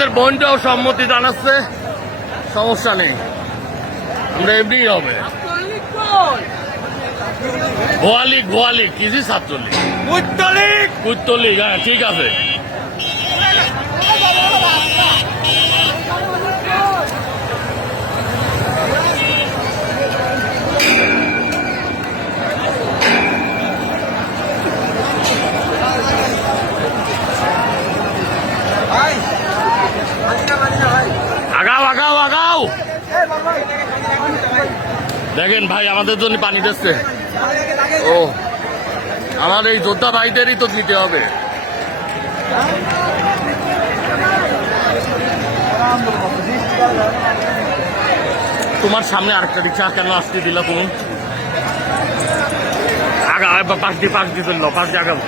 আমাদের বোনটাও সম্মতি জানাচ্ছে, সমস্যা নেই, আমরা এমনিই হবে। গোয়ালিক গোয়ালিক কিজি 47 কুত্তলিক, হ্যাঁ ঠিক আছে। আগাও আগাও আগাও, দেখেন ভাই আমাদের জন্য পানি দিচ্ছে। ও আমার এই যোদ্ধা ভাইদেরই তো দিতে হবে। তোমার সামনে আরেকটা রিক্সা কেন আসতে দিল তুমি? আগা পাশ দিয়ে চললো, পাশ দিয়ে আগাও।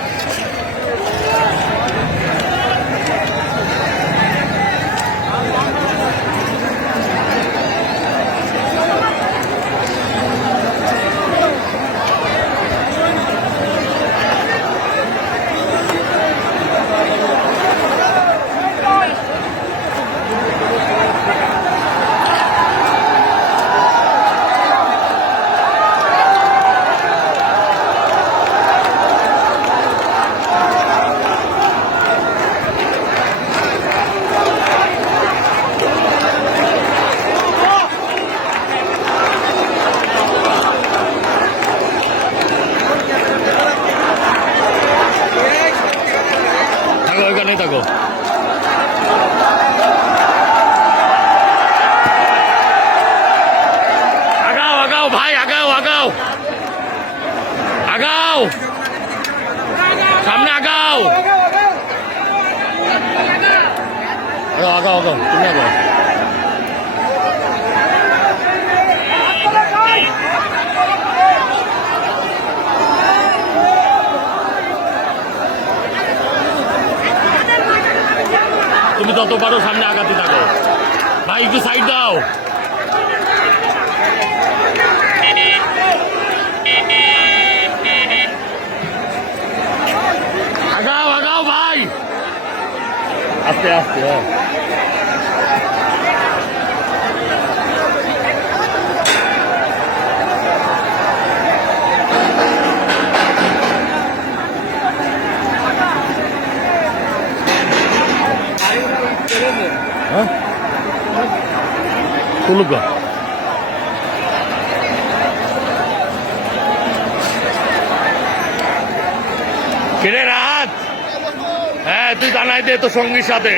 ওইখানেই থাকো। আগাও আগাও ভাই, আগাও আগাও আগাও, সামনে আগাও আগাও আগাও, তুমি আগাও। তুমি যত পারো সামনে আগাতে থাকো ভাই, একটু সাইড দাও। আগাও আগাও ভাই, আস্তে আস্তে। হ্যাঁ তুলুক কিরে রাত, হ্যাঁ তুই জানাই দে তো সঙ্গীর সাথে।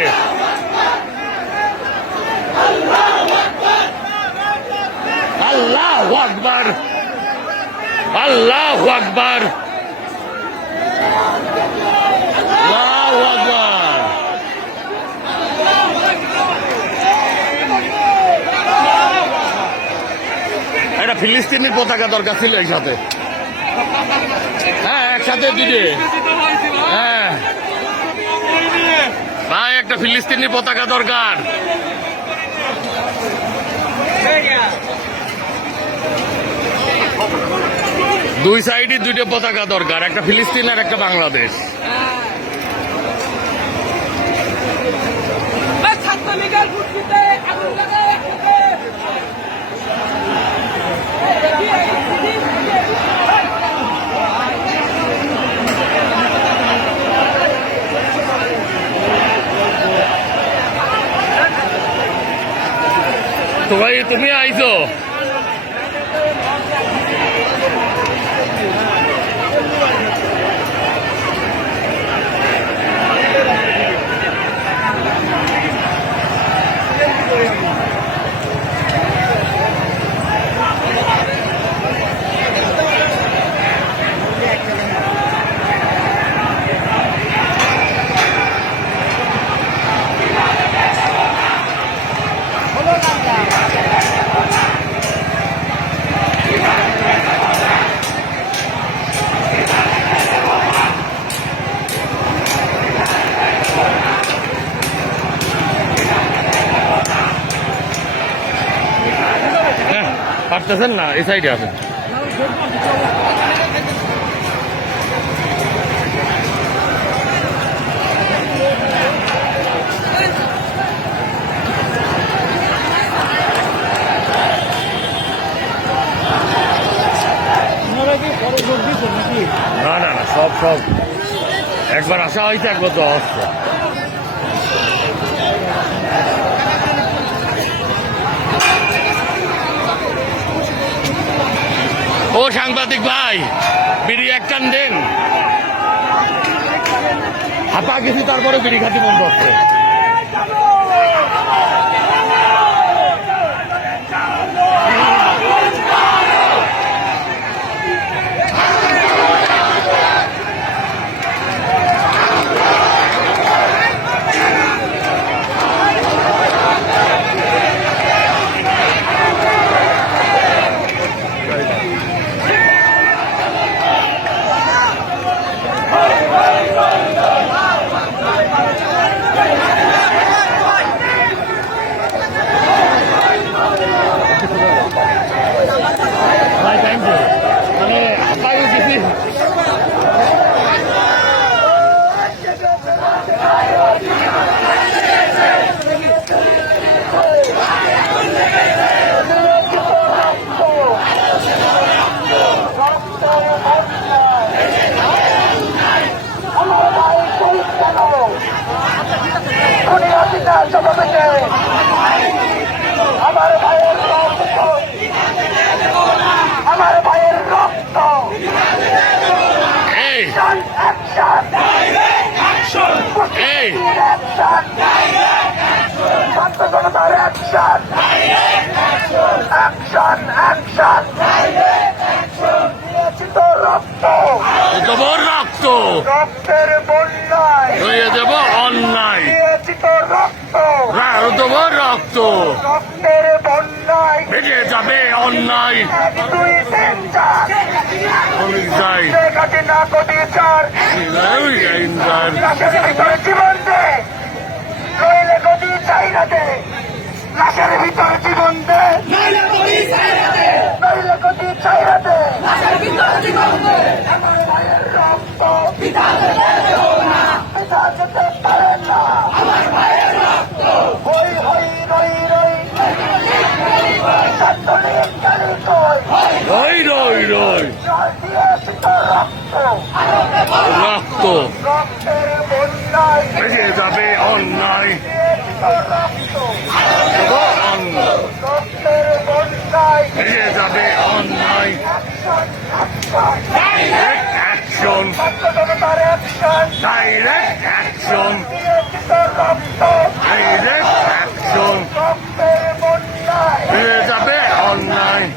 আল্লাহু আকবার, আল্লাহু আকবার, আল্লাহু আকবার। একটা ফিলিস্তিনি পতাকা দরকার ছিল এই সাথে, হ্যাঁ একসাথে দিবে। হ্যাঁ ভাই একটা ফিলিস্তিনি পতাকা দরকার। দুই সাইডে দুইটা পতাকা দরকার, একটা ফিলিস্তিন আর একটা বাংলাদেশ। তো ভাই তুমি আইছো, পারতেছেন না, এই সাইডে আছে। সব একবার আসা হয়েছে, একবার তো আসছে। ও সাংবাদিক ভাই, বিড়ি এক টান দেন। হাতা গেছি, তারপরে বিড়ি খাতি বন্ধ হচ্ছে। ভাই থ্যাংক ইউ। মানে হাতা গেছি। আমার ভাইয়ের রক্ত এই এই ছাত্র জনতার অ্যাকশন অ্যাকশন অ্যাকশন দিয়েছি তো রক্ত দেবো রক্ত, রক্তের বন্যায় ধুয়ে দেব অন্যায়, দিয়েছি তো রক্ত দেবো রক্ত, রক্তের বন্যায় ভেঙে যাবে অন্যায়। 1 2 3 4 আমি যাই শেখ হাসিনা কোটি 4 লাশের ভিতরে জীবন দে নইলে গদি চাই না দে লাশের ভিতরে জীবন দে নইলে গদি চাই না দে আমার ভাইয়ের রক্ত পিতা যেতে পারে না হই হই রই রই ছাত্রলীগ গালি কই রই রই রই জল দিয়েছি তো রক্ত রক্ত, রক্তের বন্যায় ভেঙে যাবে অন্যায়, দিয়েছি তো রক্ত দেবো অন্যায়, রক্তের বন্যায় ভেঙে যাবে অন্যায়। ডাইরেক্ট অ্যাকশন, ছাত্র জনতার অ্যাকশন ডাইরেক্ট অ্যাকশন, দিয়েছি তো রক্ত ডাইরেক্ট অ্যাকশন, রক্তের বন্যায় ভেঙে যাবে অন্যায়।